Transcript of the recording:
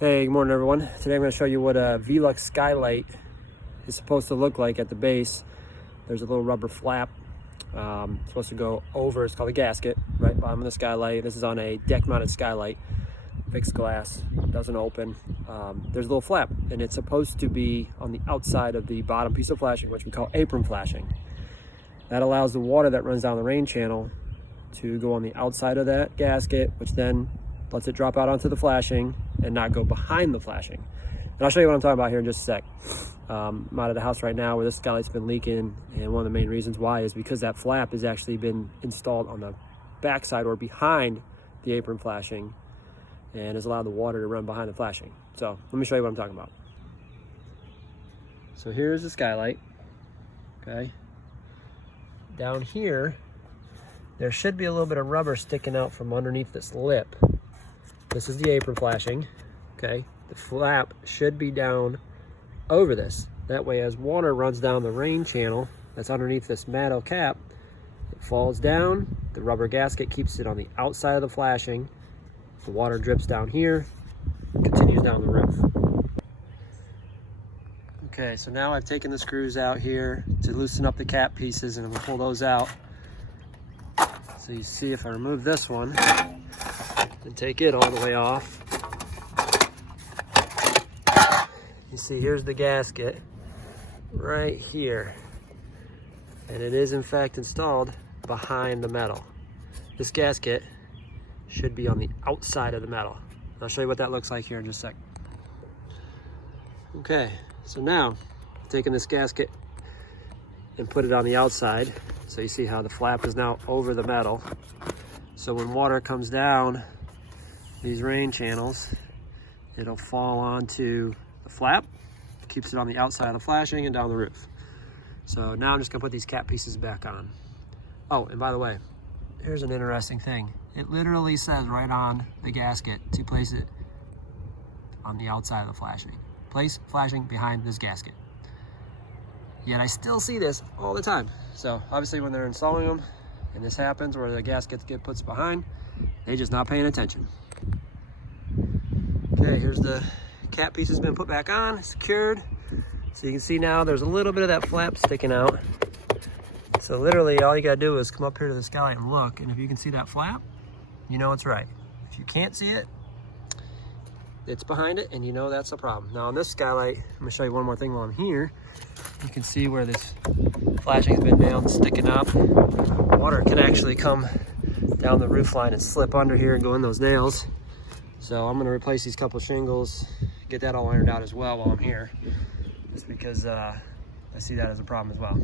Hey, good morning everyone. Today I'm going to show you what a Velux Skylight is supposed to look like at the base. There's a little rubber flap supposed to go over, it's called a gasket, right bottom of the skylight. This is on a deck mounted skylight, fixed glass, doesn't open. There's a little flap and it's supposed to be on the outside of the bottom piece of flashing, which we call apron flashing. That allows the water that runs down the rain channel to go on the outside of that gasket, which then lets it drop out onto the flashing and not go behind the flashing. And I'll show you what I'm talking about here in just a sec. I'm out of the house right now where this skylight's been leaking, and one of the main reasons why is because that flap has actually been installed on the backside or behind the apron flashing and has allowed the water to run behind the flashing. So let me show you what I'm talking about. So here's the skylight, okay? Down here, there should be a little bit of rubber sticking out from underneath this lip. This is the apron flashing, okay? The flap should be down over this. That way, as water runs down the rain channel that's underneath this metal cap, it falls down, the rubber gasket keeps it on the outside of the flashing, the water drips down here, continues down the roof. Okay, so now I've taken the screws out here to loosen up the cap pieces, and I'm gonna pull those out. So you see, if I remove this one and take it all the way off, you see here's the gasket right here, and it is in fact installed behind the metal. This gasket should be on the outside of the metal. I'll show you what that looks like here in just a sec. Okay, so now I'm taking this gasket and put it on the outside. So you see how the flap is now over the metal. So when water comes down these rain channels, it'll fall onto the flap, keeps it on the outside of the flashing and down the roof. So now I'm just gonna put these cap pieces back on. Oh, and by the way, here's an interesting thing. It literally says right on the gasket to place it on the outside of the flashing. Place flashing behind this gasket. Yet I still see this all the time. So obviously when they're installing them and this happens where the gasket gets put behind, they're just not paying attention. Okay, here's the cap piece has been put back on, secured. So you can see now there's a little bit of that flap sticking out. So literally all you gotta do is come up here to the skylight and look, and if you can see that flap, you know it's right. If you can't see it, it's behind it, and you know that's a problem. Now on this skylight, I'm gonna show you one more thing while I'm here. You can see where this flashing has been nailed and sticking up. Water can actually come down the roof line and slip under here and go in those nails. So I'm gonna replace these couple shingles, get that all ironed out as well while I'm here, just because I see that as a problem as well.